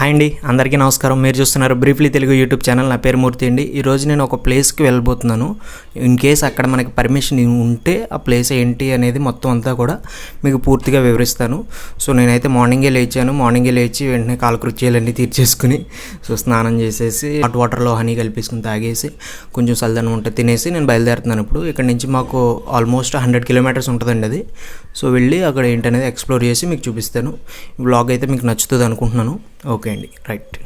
Hi అండి అందరికీ నమస్కారం. మీరు చూస్తున్నారు బ్రీఫ్లీ తెలుగు యూట్యూబ్ ఛానల్. నా పేరు మూర్తి అండి. ఈరోజు నేను ఒక ప్లేస్కి వెళ్ళబోతున్నాను. ఇన్ కేస్ అక్కడ మనకి పర్మిషన్ ఉంటే ఆ ప్లేస్ ఏంటి అనేది మొత్తం అంతా కూడా మీకు పూర్తిగా వివరిస్తాను. సో నేనైతే మార్నింగే లేచాను. మార్నింగే లేచి వెంటనే కాలకృత్యాలన్నీ తీర్చేసుకుని సో స్నానం చేసేసి హాట్ వాటర్లో హనీ కలిపేసుకుని తాగేసి కొంచెం చల్లదనం ఉంటే తినేసి నేను బయలుదేరుతున్నాను ఇప్పుడు. ఇక్కడ నుంచి మాకు ఆల్మోస్ట్ హండ్రెడ్ కిలోమీటర్స్ ఉంటుందండి అది. సో వెళ్ళి అక్కడ ఏంటనేది ఎక్స్ప్లోర్ చేసి మీకు చూపిస్తాను. బ్లాగ్ అయితే మీకు నచ్చుతుంది అనుకుంటున్నాను. ఓకే. అండి రైట్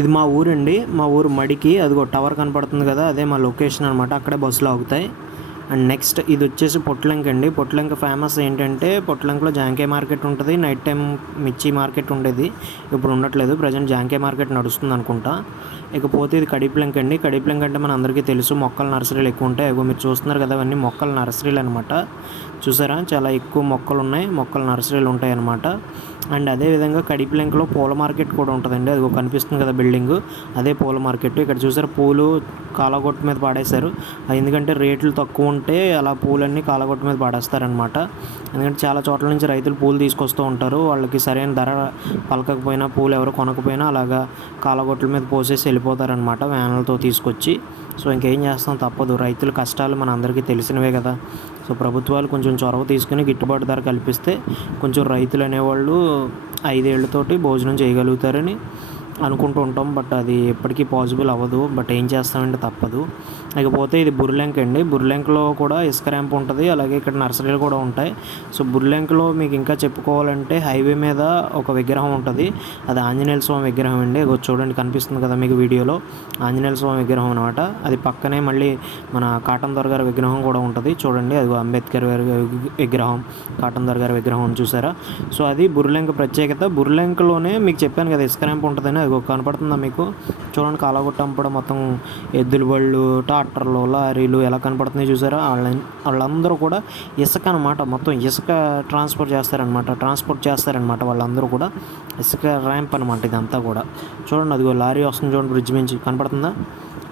ఇది మా ఊరండి. మా ఊరు మడికి అదిగో టవర్ కనపడుతుంది కదా అదే మా లొకేషన్ అనమాట అక్కడే బస్సులు ఆగుతాయి. అండ్ నెక్స్ట్ ఇది వచ్చేసి పొట్లంక అండి. పొట్లంక ఫేమస్ ఏంటంటే పొట్లంకలో జాంకాయ మార్కెట్ ఉంటుంది. నైట్ టైం మిర్చి మార్కెట్ ఉండేది. ఇప్పుడు ఉండట్లేదు. ప్రజెంట్ జాంకాయ మార్కెట్ నడుస్తుంది అనుకుంటా. ఇకపోతే ఇది కడిప్లంక అండి. కడిప్లంక అంటే మన అందరికీ తెలుసు. మొక్కల నర్సరీలు ఎక్కువ ఉంటాయి. అగో మీరు చూస్తున్నారు కదా అవన్నీ మొక్కల నర్సరీలు అనమాట చూసారా? చాలా ఎక్కువ మొక్కలు ఉన్నాయి. మొక్కల నర్సరీలు ఉంటాయి అనమాట అండ్ అదేవిధంగా కడిపిలంకలో పూల మార్కెట్ కూడా ఉంటుందండి. అది కనిపిస్తుంది కదా బిల్డింగ్. అదే పూల మార్కెట్. ఇక్కడ చూసారు పూలు కాలగొట్టు మీద పాడేశారు. ఎందుకంటే రేట్లు తక్కువ ఉంటే అలా పూలన్నీ కాలగొట్టు మీద పాడేస్తారనమాట ఎందుకంటే చాలా చోట్ల నుంచి రైతులు పూలు తీసుకొస్తూ ఉంటారు. వాళ్ళకి సరైన ధర పలకకపోయినా పూలు ఎవరు కొనకపోయినా అలాగా కాలగొట్ల మీద పోసేసి వెళ్ళిపోతారనమాట వ్యాన్లతో తీసుకొచ్చి. సో ఇంకేం చేస్తాం? తప్పదు. రైతుల కష్టాలు మన అందరికీ తెలిసినవే కదా. సో ప్రభుత్వాలు కొంచెం చొరవ తీసుకుని గిట్టుబాటు ధర కల్పిస్తే కొంచెం రైతులు అనేవాళ్ళు ఐదేళ్ళతోటి భోజనం చేయగలుగుతారని అనుకుంటూ ఉంటాం. బట్ అది ఎప్పటికీ పాసిబుల్ అవ్వదు. బట్ ఏం చేస్తామంటే తప్పదు. ఇకపోతే ఇది బుర్లెంక్ అండి. బుర్లెంక్లో కూడా ఇసుక ర్యాంప్ ఉంటుంది. అలాగే ఇక్కడ నర్సరీలు కూడా ఉంటాయి. సో బుర్లెంక్లో మీకు ఇంకా చెప్పుకోవాలంటే హైవే మీద ఒక విగ్రహం ఉంటుంది. అది ఆంజనేయ స్వామి విగ్రహం అండి. ఇగో చూడండి కనిపిస్తుంది కదా మీకు వీడియోలో. ఆంజనేయ స్వామి విగ్రహం అనమాట అది పక్కనే మళ్ళీ మన కాటన్ దొర గారి విగ్రహం కూడా ఉంటుంది. చూడండి అది అంబేద్కర్ గారి విగ్రహం కాటన్ దొర గారి విగ్రహం చూసారా? సో అది బుర్లెంక్ ప్రత్యేకత. బుర్లెంక్లోనే మీకు చెప్పాను కదా ఇసుక ర్యాంప్ ఉంటుందని. అది కనపడుతుందా మీకు? చూడండి కాలగొట్టంపడం మొత్తం ఎద్దుల బళ్ళు ట్రాక్టర్లు లారీలు ఎలా కనపడుతున్నాయి చూసారా? వాళ్ళ వాళ్ళందరూ కూడా ఇసుక అనమాట మొత్తం ఇసుక ట్రాన్స్పోర్ట్ చేస్తారనమాట ట్రాన్స్పోర్ట్ చేస్తారనమాట వాళ్ళందరూ కూడా. ఇసుక ర్యాంప్ అనమాట ఇదంతా కూడా. చూడండి అదిగో లారీ వస్తుంది చూడండి బ్రిడ్జ్ నుంచి కనపడుతుందా?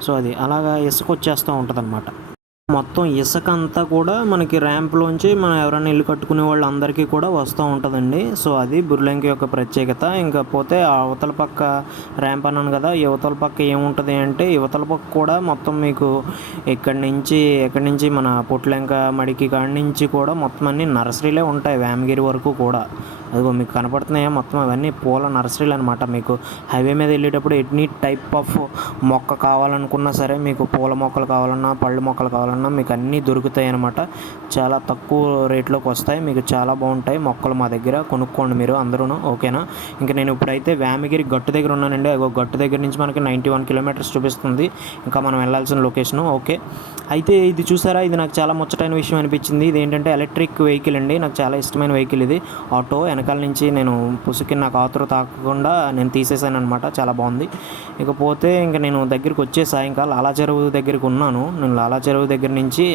సో అది అలాగా ఇసుక వచ్చేస్తూ ఉంటుంది అనమాట మొత్తం ఇసుక అంతా కూడా మనకి ర్యాంప్లోంచి మనం ఎవరైనా ఇల్లు కట్టుకునే వాళ్ళు అందరికీ కూడా వస్తూ ఉంటుందండి. సో అది బుర్లంకి యొక్క ప్రత్యేకత. ఇంకా పోతే అవతల పక్క ర్యాంప్ అన్నాను కదా యువతల పక్క ఏముంటుంది అంటే యువతల పక్క కూడా మొత్తం మీకు ఇక్కడి నుంచి ఎక్కడి నుంచి మన పొట్లంక మడికి కాడి నుంచి కూడా మొత్తం అన్ని నర్సరీలే ఉంటాయి వేమగిరి వరకు కూడా. అదిగో మీకు కనపడుతున్నాయా? మొత్తం అవన్నీ పూల నర్సరీలు అనమాట మీకు. హైవే మీద వెళ్ళేటప్పుడు ఎనీ టైప్ ఆఫ్ మొక్క కావాలనుకున్నా సరే మీకు పూల మొక్కలు కావాలన్నా పళ్ళు మొక్కలు కావాలన్నా మీకు అన్నీ దొరుకుతాయి అనమాట చాలా తక్కువ రేట్లోకి వస్తాయి. మీకు చాలా బాగుంటాయి. మొక్కలు మా దగ్గర కొనుక్కోండి మీరు అందరూ ఓకేనా? ఇంకా నేను ఇప్పుడైతే వేమగిరి గట్టు దగ్గర ఉన్నానండి. అదిగో గట్టు దగ్గర నుంచి మనకి నైంటీ వన్ కిలోమీటర్స్ చూపిస్తుంది. ఇంకా మనం వెళ్ళాల్సిన లొకేషన్ ఓకే. అయితే ఇది చూసారా? ఇది నాకు చాలా ముచ్చటైన విషయం అనిపించింది. ఇది ఏంటంటే ఎలక్ట్రిక్ వెహికల్ అండి. నాకు చాలా ఇష్టమైన వెహికల్ ఇది. ఆటో వెనకాల నుంచి నేను పుసుకి నాకు ఆతురు తాకకుండా నేను తీసేసాను అనమాట చాలా బాగుంది. ఇకపోతే ఇంకా నేను దగ్గరికి వచ్చే సాయంకాలం లాలా చెరువు దగ్గరికి ఉన్నాను. నేను లాలా చెరువు దగ్గర నుంచి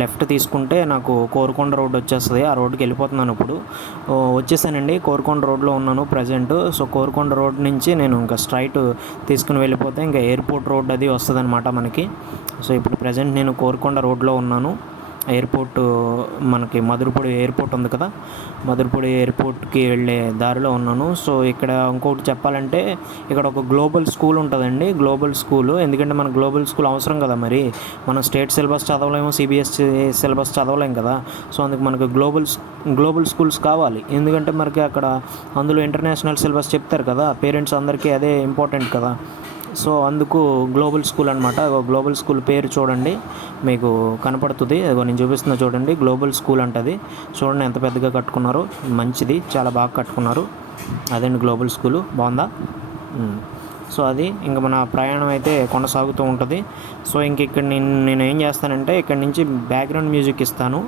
లెఫ్ట్ తీసుకుంటే నాకు కోరుకొండ రోడ్ వచ్చేస్తుంది. ఆ రోడ్కి వెళ్ళిపోతున్నాను ఇప్పుడు. వచ్చేసానండి. కోరుకొండ రోడ్లో ఉన్నాను ప్రజెంట్. సో కోరుకొండ రోడ్ నుంచి నేను ఇంకా స్ట్రైట్ తీసుకుని వెళ్ళిపోతే ఇంకా ఎయిర్పోర్ట్ రోడ్ అది వస్తుంది మనకి. సో ఇప్పుడు ప్రజెంట్ నేను కోరుకొండ రోడ్లో ఉన్నాను. ఎయిర్పోర్ట్ మనకి మధురపూడి ఎయిర్పోర్ట్ ఉంది కదా? మధురపూడి ఎయిర్పోర్ట్కి వెళ్ళే దారిలో ఉన్నాను. సో ఇక్కడ ఇంకొకటి చెప్పాలంటే ఇక్కడ ఒక గ్లోబల్ స్కూల్ ఉంటుందండి. Global school. ఎందుకంటే మన గ్లోబల్ స్కూల్ అవసరం కదా మరి? మనం స్టేట్ సిలబస్ చదవలేము సిబిఎస్సి సిలబస్ చదవలేం కదా? సో అందుకు మనకు గ్లోబల్ గ్లోబల్ స్కూల్స్ కావాలి. ఎందుకంటే మనకి అక్కడ అందులో ఇంటర్నేషనల్ సిలబస్ చెప్తారు కదా? పేరెంట్స్ అందరికీ అదే ఇంపార్టెంట్ కదా? సో అందుకు గ్లోబల్ స్కూల్ అనమాట గ్లోబల్ స్కూల్ పేరు చూడండి. మీకు కనపడుతుంది. అదిగో నేను చూపిస్తున్నా చూడండి. గ్లోబల్ స్కూల్ అంటది. చూడండి ఎంత పెద్దగా కట్టుకున్నారు. మంచిది. చాలా బాగా కట్టుకున్నారు. అదండి గ్లోబల్ స్కూలు. బాగుందా? సో అది ఇంకా మన ప్రయాణం అయితే కొనసాగుతూ ఉంటుంది. సో ఇంక ఇక్కడ నేను నేను ఏం చేస్తానంటే ఇక్కడ నుంచి బ్యాక్గ్రౌండ్ మ్యూజిక్ ఇస్తాను.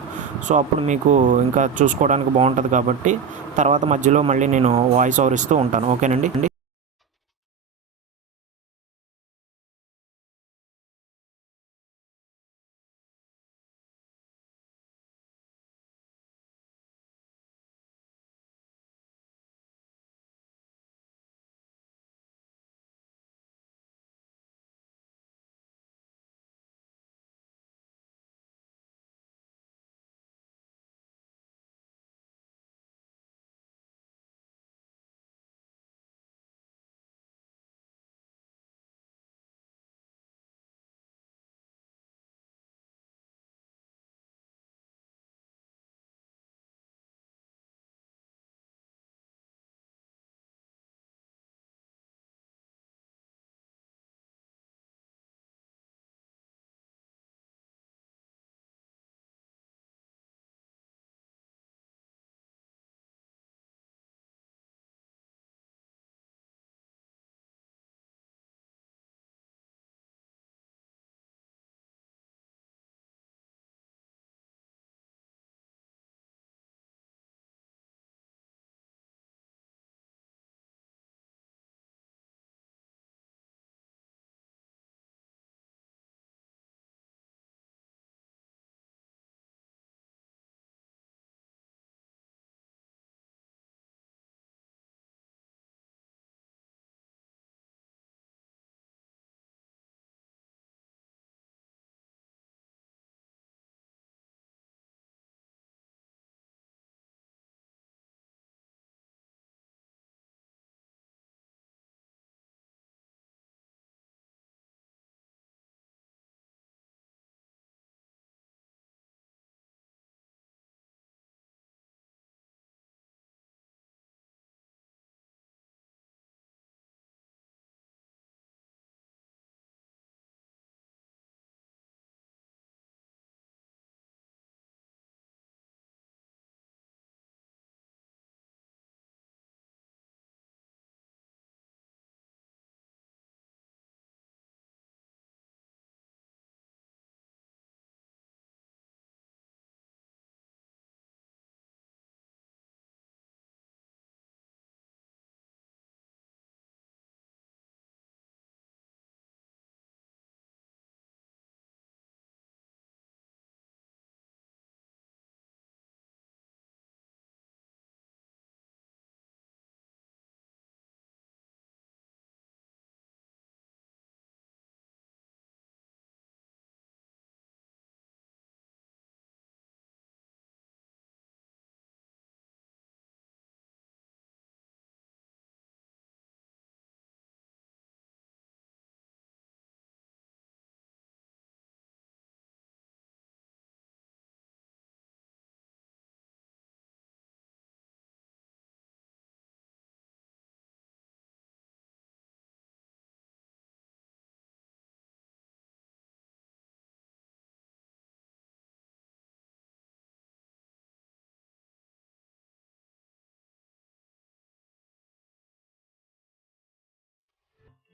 సో అప్పుడు మీకు ఇంకా చూసుకోవడానికి బాగుంటుంది కాబట్టి తర్వాత మధ్యలో మళ్ళీ నేను వాయిస్ ఓవర్ ఇస్తూ ఉంటాను. ఓకేనండి?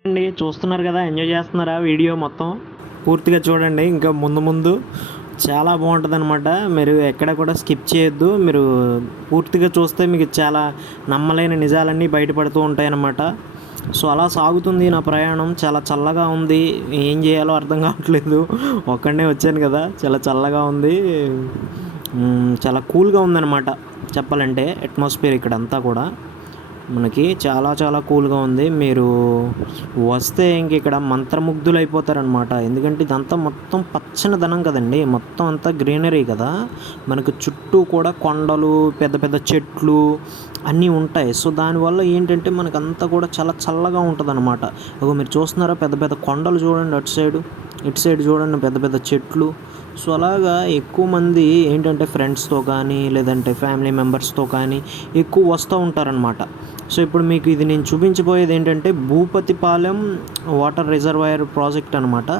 అండి చూస్తున్నారు కదా ఎంజాయ్ చేస్తున్నారా వీడియో మొత్తం? పూర్తిగా చూడండి ఇంకా ముందు ముందు చాలా బాగుంటుంది అనమాట మీరు ఎక్కడ కూడా స్కిప్ చేయొద్దు. మీరు పూర్తిగా చూస్తే మీకు చాలా నమ్మలేని నిజాలన్నీ బయటపడుతూ ఉంటాయన్నమాట. సో అలా సాగుతుంది నా ప్రయాణం. చాలా చల్లగా ఉంది. ఏం చేయాలో అర్థం కావట్లేదు. ఒక్కడనే వచ్చాను కదా. చాలా చల్లగా ఉంది. చాలా కూల్గా ఉందన్నమాట చెప్పాలంటే అట్మాస్ఫియర్ ఇక్కడ అంతా కూడా. మనకి చాలా చాలా కూల్గా ఉంది. మీరు వస్తే ఇంక ఇక్కడ మంత్రముగ్ధులు అయిపోతారనమాట ఎందుకంటే ఇదంతా మొత్తం పచ్చని ధనం కదండి. మొత్తం అంతా గ్రీనరీ కదా. మనకు చుట్టూ కూడా కొండలు పెద్ద పెద్ద చెట్లు అన్నీ ఉంటాయి. సో దానివల్ల ఏంటంటే మనకు అంతా కూడా చాలా చల్లగా ఉంటుంది అనమాట మీరు చూస్తున్నారా? పెద్ద పెద్ద కొండలు చూడండి అటు సైడు. ఇటు సైడ్ చూడండి పెద్ద పెద్ద చెట్లు. సో అలాగా ఎక్కువ మంది ఏంటంటే ఫ్రెండ్స్తో కానీ లేదంటే ఫ్యామిలీ మెంబర్స్తో కానీ ఎక్కువ వస్తూ ఉంటారనమాట సో ఇప్పుడు మీకు ఇది నేను చూపించబోయేది ఏంటంటే భూపతిపాలెం వాటర్ రిజర్వాయర్ ప్రాజెక్ట్ అనమాట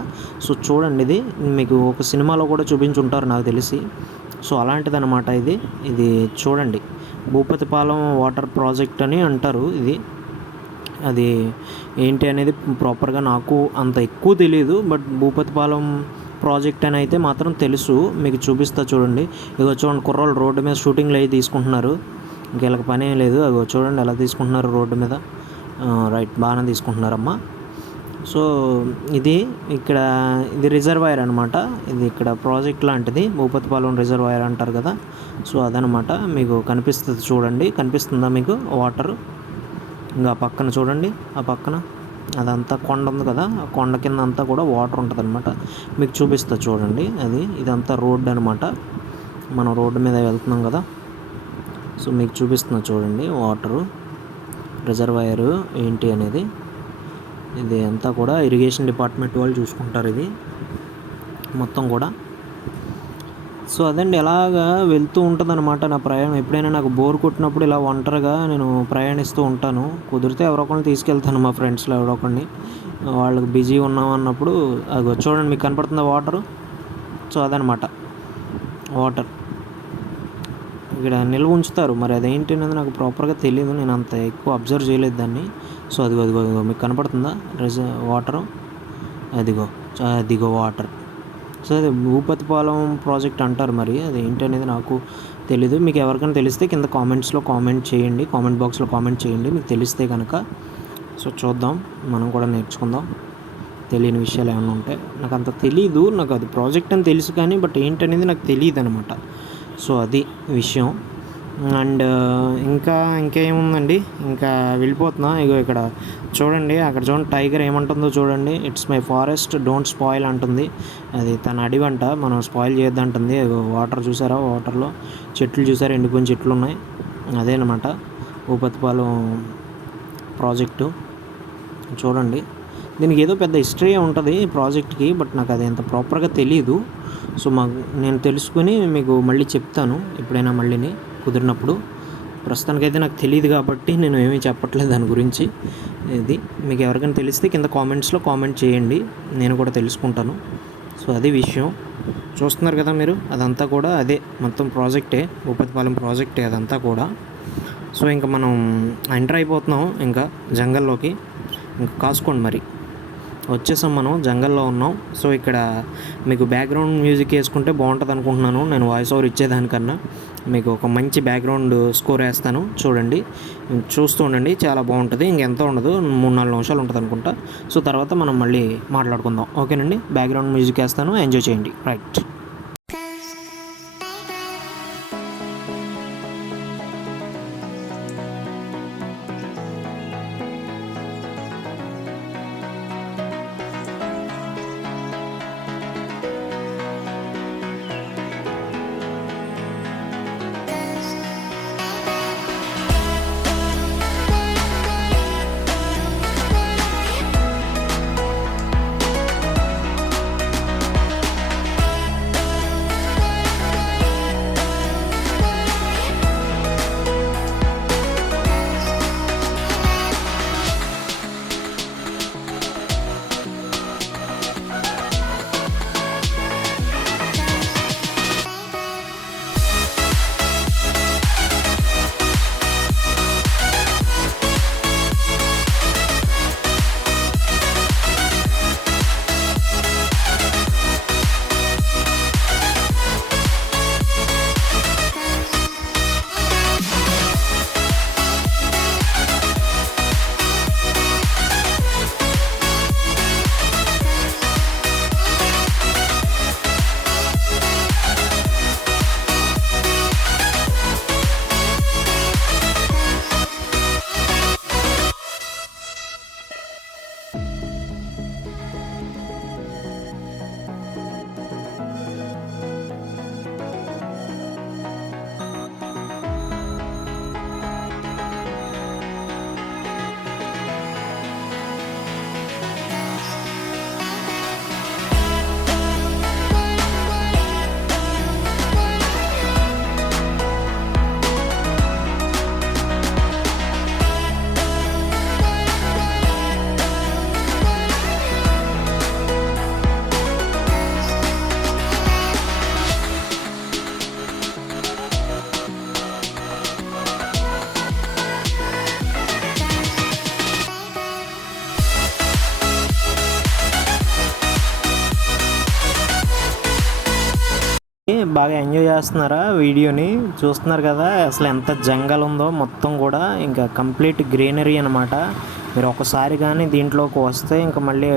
సో చూడండి ఇది. మీకు ఒక సినిమాలో కూడా చూపించుంటారు నాకు తెలిసి. సో అలాంటిదన్నమాట ఇది. ఇది చూడండి. భూపతిపాలెం వాటర్ ప్రాజెక్ట్ అని అంటారు ఇది. అది ఏంటి అనేది ప్రాపర్గా నాకు అంత ఎక్కువ తెలియదు బట్ భూపతిపాలెం ప్రాజెక్ట్ అని అయితే మాత్రం తెలుసు. మీకు చూపిస్తా చూడండి. ఇదిగో చూడండి కుర్రోళ్ళు రోడ్డు మీద షూటింగ్లు అవి తీసుకుంటున్నారు. ఇంకెళ్ళకి పని ఏం లేదు. అగో చూడండి ఎలా తీసుకుంటున్నారు రోడ్డు మీద. రైట్ బాగానే తీసుకుంటున్నారమ్మా. సో ఇది ఇక్కడ ఇది రిజర్వాయర్ అనమాట ఇది ఇక్కడ ప్రాజెక్ట్ లాంటిది. భూపతిపాలెం రిజర్వాయర్ అంటారు కదా. సో అదనమాట మీకు కనిపిస్తుంది చూడండి. కనిపిస్తుందా మీకు వాటర్? ఇంకా ఆ పక్కన చూడండి. ఆ పక్కన అదంతా కొండ ఉంది కదా. ఆ కొండ కింద అంతా కూడా వాటర్ ఉంటుంది అనమాట మీకు చూపిస్తా చూడండి. అది ఇదంతా రోడ్ అనమాట మనం రోడ్డు మీద వెళ్తున్నాం కదా. సో మీకు చూపిస్తున్నా చూడండి వాటరు రిజర్వాయర్ ఏంటి అనేది. ఇది అంతా కూడా ఇరిగేషన్ డిపార్ట్మెంట్ వాళ్ళు చూసుకుంటారు ఇది మొత్తం కూడా. సో అదండి ఎలాగా వెళ్తూ ఉంటుంది అనమాట నా ప్రయాణం. ఎప్పుడైనా నాకు బోర్ కొట్టినప్పుడు ఇలా ఒంటరిగా నేను ప్రయాణిస్తూ ఉంటాను. కుదిరితే ఎవరో ఒకరిని తీసుకెళ్తాను మా ఫ్రెండ్స్లో ఎవరో ఒకరిని వాళ్ళకి బిజీ ఉన్నాం అన్నప్పుడు అది చూడండి మీకు కనపడుతుంది వాటరు? సో అదనమాట వాటర్. ఇక్కడ నిల్వ ఉంచుతారు. మరి అదేంటి అనేది నాకు ప్రాపర్గా తెలియదు నేను అంత ఎక్కువ అబ్జర్వ్ చేయలేదు దాన్ని. సో అదిగో అదిగో అదిగో మీకు కనపడుతుందా? రిజ వాటర్ అదిగో అదిగో వాటర్ సో అది భూపతిపాలెం ప్రాజెక్ట్ అంటారు మరి. అది ఏంటి అనేది నాకు తెలీదు. మీకు ఎవరికైనా తెలిస్తే కింద కామెంట్స్లో కామెంట్ చేయండి. కామెంట్ బాక్స్లో కామెంట్ చేయండి. మీకు తెలిస్తే కనుక సో చూద్దాం. మనం కూడా నేర్చుకుందాం. తెలియని విషయాలు ఏమైనా ఉంటే. నాకు అంత తెలీదు. నాకు అది ప్రాజెక్ట్ అని తెలుసు కానీ బట్ ఏంటనేది నాకు తెలియదు అనమాట సో అది విషయం. అండ్ ఇంకా ఇంకేముందండి? ఇంకా వెళ్ళిపోతున్నా. ఇగో ఇక్కడ చూడండి అక్కడ చూడండి టైగర్ ఏమంటుందో చూడండి. It's my forest don't spoil అంటుంది. అది తన అడివంట మనం స్పాయిల్ చేయొద్దంటుంది. వాటర్ చూసారా? వాటర్లో చెట్లు చూసారా? ఎండిపోయిన చెట్లు ఉన్నాయి అదేనమాట భూపతిపాలెం ప్రాజెక్టు. చూడండి. దీనికి ఏదో పెద్ద హిస్టరీ ఉంటుంది ఈ ప్రాజెక్ట్కి బట్ నాకు అది అంత ప్రాపర్గా తెలియదు సో మాకు నేను తెలుసుకుని మీకు మళ్ళీ చెప్తాను ఎప్పుడైనా మళ్ళీని కుదిరినప్పుడు. ప్రస్తుతానికైతే నాకు తెలియదు కాబట్టి నేను ఏమీ చెప్పట్లేదు దాని గురించి. ఇది మీకు ఎవరికైనా తెలిస్తే కింద కామెంట్స్లో కామెంట్ చేయండి. నేను కూడా తెలుసుకుంటాను. సో అది విషయం. చూస్తున్నారు కదా మీరు అదంతా కూడా అదే మొత్తం ప్రాజెక్టే భూపతిపాలెం ప్రాజెక్టే అదంతా కూడా. సో ఇంకా మనం ఎంటర్ అయిపోతున్నాం ఇంకా జంగల్లోకి. ఇంకా కాసుకోండి మరి. వచ్చేసాం మనం జంగల్లో ఉన్నాం. సో ఇక్కడ మీకు బ్యాక్గ్రౌండ్ మ్యూజిక్ వేసుకుంటే బాగుంటుంది అనుకుంటున్నాను. నేను వాయిస్ ఓవర్ ఇచ్చేదానికన్నా. మీకు ఒక మంచి బ్యాక్గ్రౌండ్ స్కోర్ వేస్తాను. చూడండి. చూస్తూ ఉండండి. చాలా బాగుంటుంది. ఇంకెంత ఉండదు? మూడు నాలుగు నిమిషాలు ఉంటుంది అనుకుంటా. సో తర్వాత మనం మళ్ళీ మాట్లాడుకుందాం. ఓకేనండి? బ్యాక్గ్రౌండ్ మ్యూజిక్ వేస్తాను. ఎంజాయ్ చేయండి. రైట్ బాగా వీడియోని? చూస్తున్నారు కదా అసలు ఎంత జంగల్ ఉందో మొత్తం కూడా ఇంకా కంప్లీట్ గ్రీనరీ అనమాట మీరు ఒకసారి కానీ దీంట్లోకి వస్తే ఇంకా మళ్ళీ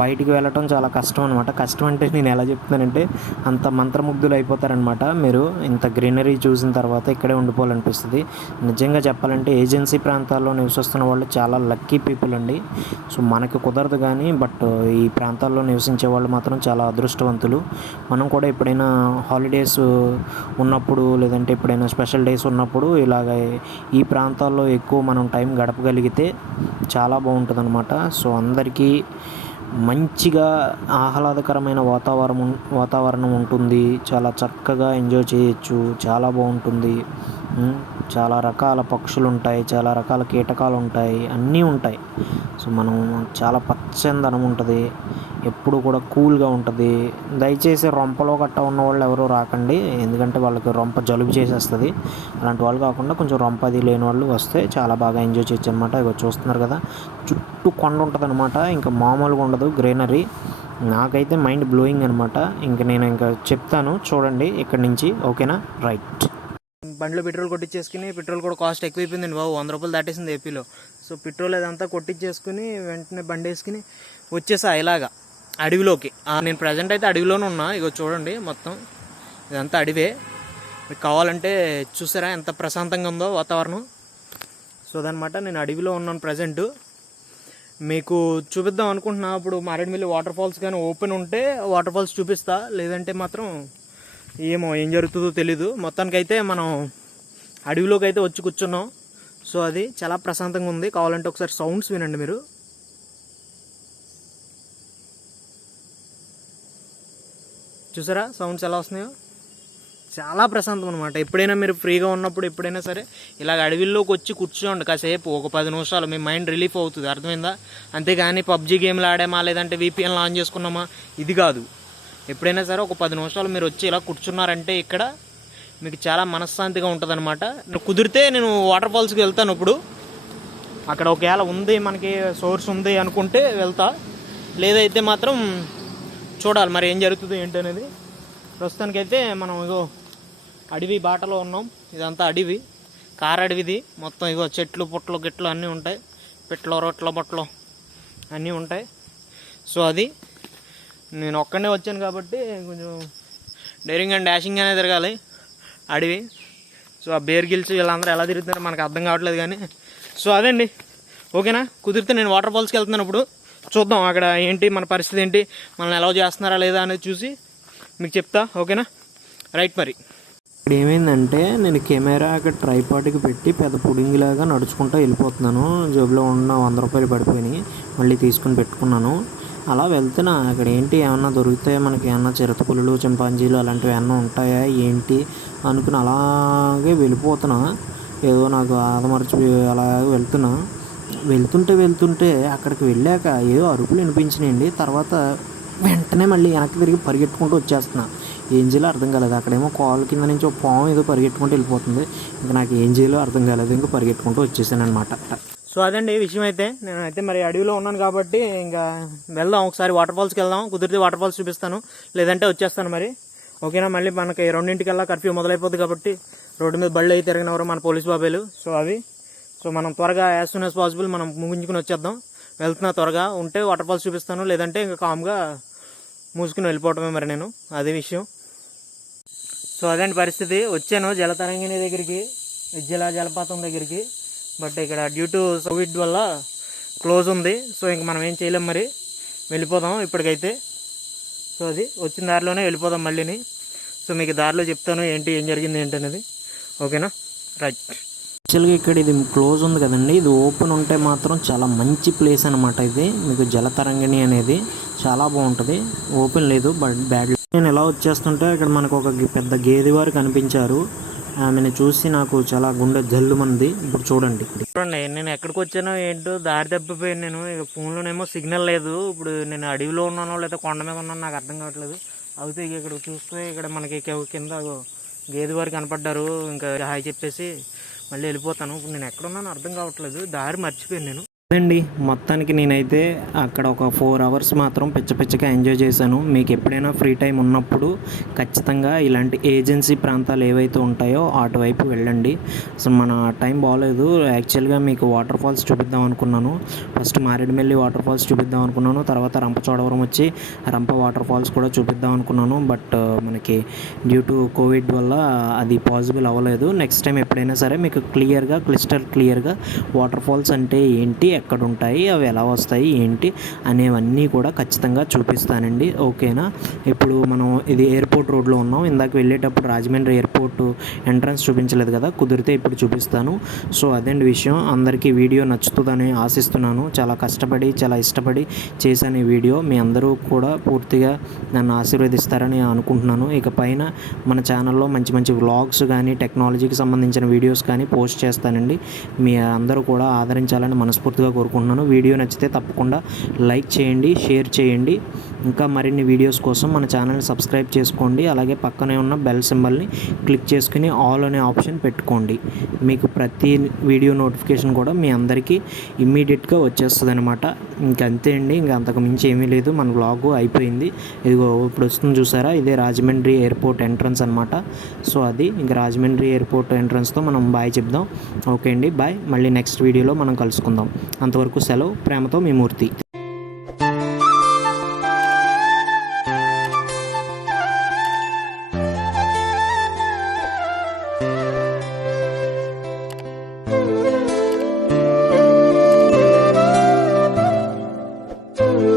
బయటికి వెళ్ళటం చాలా కష్టం అనమాట కష్టం అంటే నేను ఎలా చెప్తున్నానంటే అంత మంత్రముగ్ధులు అయిపోతారనమాట మీరు. ఇంత గ్రీనరీ చూసిన తర్వాత ఇక్కడే ఉండిపోవాలనిపిస్తుంది. నిజంగా చెప్పాలంటే ఏజెన్సీ ప్రాంతాల్లో నివసిస్తున్న వాళ్ళు చాలా లక్కీ పీపుల్ అండి. సో మనకి కుదరదు కానీ బట్ ఈ ప్రాంతాల్లో నివసించే వాళ్ళు మాత్రం చాలా అదృష్టవంతులు. మనం కూడా ఎప్పుడైనా హాలిడేస్ ఉన్నప్పుడు లేదంటే ఎప్పుడైనా స్పెషల్ డేస్ ఉన్నప్పుడు ఇలాగ ఈ ప్రాంతాల్లో ఎక్కువ మనం టైం గడపగలిగితే చాలా బాగుంటుంది అనమాట సో అందరికీ మంచిగా ఆహ్లాదకరమైన వాతావరణం వాతావరణం ఉంటుంది. చాలా చక్కగా ఎంజాయ్ చేయొచ్చు. చాలా బాగుంటుంది. చాలా రకాల పక్షులు ఉంటాయి చాలా రకాల కీటకాలు ఉంటాయి అన్నీ ఉంటాయి. సో మనం చాలా పచ్చందనం ఉంటుంది. ఎప్పుడు కూడా కూల్గా ఉంటుంది. దయచేసి రొంపలో గట్ట ఉన్న వాళ్ళు ఎవరు రాకండి. ఎందుకంటే వాళ్ళకి రొంప జలుబు చేసేస్తుంది. అలాంటి వాళ్ళు కాకుండా కొంచెం రొంప అది లేని వాళ్ళు వస్తే చాలా బాగా ఎంజాయ్ చేయొచ్చు అనమాట ఇక చూస్తున్నారు కదా చుట్టూ కొండ ఉంటుంది అనమాట ఇంకా మామూలుగా ఉండదు గ్రీనరీ. నాకైతే మైండ్ బ్లోయింగ్ అనమాట. ఇంక నేను ఇంకా చెప్తాను చూడండి ఇక్కడి నుంచి ఓకేనా? రైట్. బండిలో పెట్రోల్ కొట్టించేసుకుని పెట్రోల్ కూడా కాస్ట్ ఎక్కువైపోయిందండి బాబు. వంద రూపాయలు దాటేసింది ఏపీలో. సో పెట్రోల్ అదంతా కొట్టించేసుకుని వెంటనే బండి వేసుకుని వచ్చేసా ఇలాగా. అడవిలోకి. నేను ప్రజెంట్ అయితే అడవిలోనే ఉన్నా. ఇగో చూడండి మొత్తం. ఇదంతా అడవే. మీకు కావాలంటే చూసారా ఎంత ప్రశాంతంగా ఉందో వాతావరణం. సో అదనమాట నేను అడవిలో ఉన్నాను ప్రజెంట్ మీకు చూపిద్దాం అనుకుంటున్నా. ఇప్పుడు మారేడుమిల్లి వాటర్ ఫాల్స్ కానీ ఓపెన్ ఉంటే వాటర్ ఫాల్స్ చూపిస్తా. లేదంటే మాత్రం ఏమో ఏం జరుగుతుందో తెలీదు. మొత్తానికైతే మనం అడవిలోకి అయితే వచ్చి కూర్చున్నాం. సో అది చాలా ప్రశాంతంగా ఉంది. కావాలంటే ఒకసారి సౌండ్స్ వినండి మీరు. చూసారా? సౌండ్స్ ఎలా వస్తున్నాయో? చాలా ప్రశాంతం అనమాట ఎప్పుడైనా మీరు ఫ్రీగా ఉన్నప్పుడు ఎప్పుడైనా సరే ఇలాగ అడవిలోకి వచ్చి కూర్చోండి. కాసేపు ఒక పది నిమిషాలు మీ మైండ్ రిలీఫ్ అవుతుంది. అర్థమైందా? అంతేగాని పబ్జీ గేమ్లు ఆడామా? లేదంటే వీపీఎన్ ఆన్ చేసుకున్నామా? ఇది కాదు. ఎప్పుడైనా సరే ఒక పది నిమిషాలు మీరు వచ్చి ఇలా కూర్చున్నారంటే ఇక్కడ మీకు చాలా మనశ్శాంతిగా ఉంటుంది అనమాట కుదిరితే నేను వాటర్ ఫాల్స్కి వెళ్తాను ఇప్పుడు. అక్కడ ఒకవేళ ఉంది మనకి సోర్స్ ఉంది అనుకుంటే వెళ్తా. లేదైతే మాత్రం చూడాలి మరి ఏం జరుగుతుందో ఏంటి అనేది ప్రస్తుతానికైతే మనం ఇగో అడవి బాటలో ఉన్నాం. ఇదంతా అడవి. కార అడవిది. మొత్తం ఇగో చెట్లు పుట్టలు గిట్లు అన్నీ ఉంటాయి. పిట్టలు రొట్టెలు బొట్లు అన్నీ ఉంటాయి. సో అది నేను ఒక్కడే వచ్చాను కాబట్టి కొంచెం డైరింగ్ అండ్ డాషింగ్ అనేది తిరగాలి అడవి. సో ఆ బేర్ గిల్స్ వీళ్ళందరూ ఎలా తిరుగుతున్నారో మనకు అర్థం కావట్లేదు కానీ. సో అదండి. ఓకేనా? కుదిరితే నేను వాటర్ ఫాల్స్కి వెళ్తున్నాను ఇప్పుడు. చూద్దాం అక్కడ ఏంటి మన పరిస్థితి ఏంటి మనల్ని ఎలా చేస్తున్నారా లేదా అనేది చూసి మీకు చెప్తా ఓకేనా? రైట్ మరి. ఇక్కడ ఏమైందంటే నేను కెమెరా అక్కడ ట్రైపాటికి పెట్టి పెద్ద పుడింగిలాగా నడుచుకుంటూ వెళ్ళిపోతున్నాను. జేబులో ఉన్న వంద రూపాయలు పడిపోయినాయి మళ్ళీ తీసుకుని పెట్టుకున్నాను. అలా వెళ్తున్నా అక్కడ ఏంటి ఏమన్నా దొరుకుతాయా మనకి? ఏమన్నా చిరతపులులు చింపాంజీలు అలాంటివి ఏమన్నా ఉంటాయా? ఏంటి? అనుకుని అలాగే వెళ్ళిపోతున్నా. ఏదో నాకు ఆదమర్చి అలాగే వెళ్తున్నా. వెళ్తుంటే వెళ్తుంటే అక్కడికి వెళ్ళాక ఏదో అరుపులు వినిపించినాయండి. తర్వాత వెంటనే మళ్ళీ వెనక్కి తిరిగి పరిగెట్టుకుంటూ వచ్చేస్తున్నా. ఏం చేయాలో అర్థం కాలేదు. అక్కడేమో కాలు కింద నుంచి ఒక పాము ఏదో పరిగెట్టుకుంటూ వెళ్ళిపోతుంది. ఇంకా నాకు ఏం చేయాలో అర్థం కాలేదు. ఇంకా పరిగెట్టుకుంటూ వచ్చేసాను అనమాట సో అదండి విషయం అయితే. నేను అయితే మరి అడవిలో ఉన్నాను కాబట్టి ఇంకా వెళ్దాం. ఒకసారి వాటర్ ఫాల్స్కి వెళ్దాం. కుదిరితే వాటర్ ఫాల్స్ చూపిస్తాను. లేదంటే వచ్చేస్తాను మరి. ఓకేనా? మళ్ళీ మనకి రెండింటికల్లా కర్ఫ్యూ మొదలైపోతుంది కాబట్టి రోడ్డు మీద బళ్ళు అయితే తిరగనవరు మన పోలీస్ బాబాయ్లు. సో అవి సో మనం త్వరగా యాజ్ సూన్ యాజ్ పాసిబుల్ మనం ముగించుకుని వచ్చేద్దాం. వెళ్తున్నా త్వరగా. ఉంటే వాటర్ ఫాల్స్ చూపిస్తాను. లేదంటే ఇంకా కామ్గా మూసుకుని వెళ్ళిపోవటమే మరి నేను. అదే విషయం. సో అదండి పరిస్థితి. వచ్చాను జలతరంగిణి దగ్గరికి విద్యల జలపాతం దగ్గరికి. బట్ ఇక్కడ డ్యూ టు కోవిడ్ వల్ల క్లోజ్ ఉంది. సో ఇంక మనం ఏం చేయలేం మరి. వెళ్ళిపోదాం ఇప్పటికైతే. సో అది వచ్చిన దారిలోనే వెళ్ళిపోదాం మళ్ళీని. సో మీకు దారిలో చెప్తాను ఏంటి ఏం జరిగింది ఏంటి అనేది ఓకేనా? రైట్. యాక్చువల్గా ఇక్కడ ఇది క్లోజ్ ఉంది కదండి. ఇది ఓపెన్ ఉంటే మాత్రం చాలా మంచి ప్లేస్ అనమాట ఇది. మీకు జలతరంగిణి అనేది చాలా బాగుంటుంది. ఓపెన్ లేదు బట్ బ్యాడ్ నేను ఎలా వచ్చేస్తుంటే ఇక్కడ మనకు ఒక పెద్ద గేదె వారు కనిపించారు. ఆమెను చూసి నాకు చాలా గుండె జల్లుమంది. ఇప్పుడు చూడండి. చూడండి నేను ఎక్కడికి వచ్చానో ఏంటో దారి తప్పిపోయాను నేను. ఇక ఫోన్లోనేమో సిగ్నల్ లేదు. ఇప్పుడు నేను అడవిలో ఉన్నానో లేదా కొండ మీద ఉన్నానో నాకు అర్థం కావట్లేదు. అయితే ఇక్కడ చూస్తే ఇక్కడ మనకి కింద అగో గేదె వారు కనపడ్డారు. ఇంకా హాయ్ చెప్పేసి మళ్ళీ వెళ్ళిపోతాను. ఇప్పుడు నేను ఎక్కడున్నాను అర్థం కావట్లేదు. దారి మర్చిపోయాను నేను. అండి మొత్తానికి నేనైతే అక్కడ ఒక ఫోర్ అవర్స్ మాత్రం పిచ్చ పిచ్చగా ఎంజాయ్ చేశాను. మీకు ఎప్పుడైనా ఫ్రీ టైం ఉన్నప్పుడు ఖచ్చితంగా ఇలాంటి ఏజెన్సీ ప్రాంతాలు ఏవైతే ఉంటాయో అటువైపు వెళ్ళండి. సో మన టైం బాగాలేదు యాక్చువల్గా మీకు వాటర్ ఫాల్స్ చూపిద్దాం అనుకున్నాను. ఫస్ట్ మారేడుమిల్లి వాటర్ ఫాల్స్ చూపిద్దాం అనుకున్నాను. తర్వాత రంపచోడవరం వచ్చి రంప వాటర్ ఫాల్స్ కూడా చూపిద్దాం అనుకున్నాను. బట్ మనకి డ్యూ టు కోవిడ్ వల్ల అది పాసిబుల్ అవ్వలేదు. నెక్స్ట్ టైం ఎప్పుడైనా సరే మీకు క్లియర్గా క్లిస్టల్ క్లియర్గా వాటర్ ఫాల్స్ అంటే ఏంటి ఎక్కడ ఉంటాయి అవి ఎలా వస్తాయి? ఏంటి? అనేవన్నీ కూడా ఖచ్చితంగా చూపిస్తానండి. ఓకేనా? ఇప్పుడు మనం ఇది ఎయిర్పోర్ట్ రోడ్లో ఉన్నాం. ఇందాక వెళ్ళేటప్పుడు రాజమండ్రి ఎయిర్పోర్ట్ ఎంట్రన్స్ చూపించలేదు కదా? కుదిరితే ఇప్పుడు చూపిస్తాను. సో అదేంటి విషయం. అందరికీ వీడియో నచ్చుతుందని ఆశిస్తున్నాను. చాలా కష్టపడి చాలా ఇష్టపడి చేశాను ఈ వీడియో. మీ అందరూ కూడా పూర్తిగా నన్ను ఆశీర్వదిస్తారని అనుకుంటున్నాను. ఇక పైన మన ఛానల్లో మంచి మంచి వ్లాగ్స్ కానీ టెక్నాలజీకి సంబంధించిన వీడియోస్ కానీ పోస్ట్ చేస్తానండి. మీ అందరూ కూడా ఆదరించాలని మనస్ఫూర్తిగా కోరుకుంటున్నాను. వీడియో నచ్చితే తప్పకుండా లైక్ చేయండి షేర్ చేయండి. ఇంకా మరిన్ని వీడియోస్ కోసం మన ఛానల్ని సబ్స్క్రైబ్ చేసుకోండి. అలాగే పక్కనే ఉన్న బెల్ సింబల్ని క్లిక్ చేసుకుని ఆల్ అనే ఆప్షన్ పెట్టుకోండి. మీకు ప్రతి వీడియో నోటిఫికేషన్ కూడా మీ అందరికీ ఇమ్మీడియట్గా వచ్చేస్తుంది అనమాట ఇంకంతే అండి. ఇంకా అంతకు మించి ఏమీ లేదు. మన బ్లాగ్ అయిపోయింది. ఇదిగో ఇప్పుడు వస్తుంది చూసారా? ఇదే రాజమండ్రి ఎయిర్పోర్ట్ ఎంట్రన్స్ అనమాట సో అది ఇంకా రాజమండ్రి ఎయిర్పోర్ట్ ఎంట్రన్స్తో మనం బాయ్ చెప్దాం. ఓకే అండి. బాయ్. మళ్ళీ నెక్స్ట్ వీడియోలో మనం కలుసుకుందాం. అంతవరకు సెలవు ప్రేమతో మీ మూర్తి.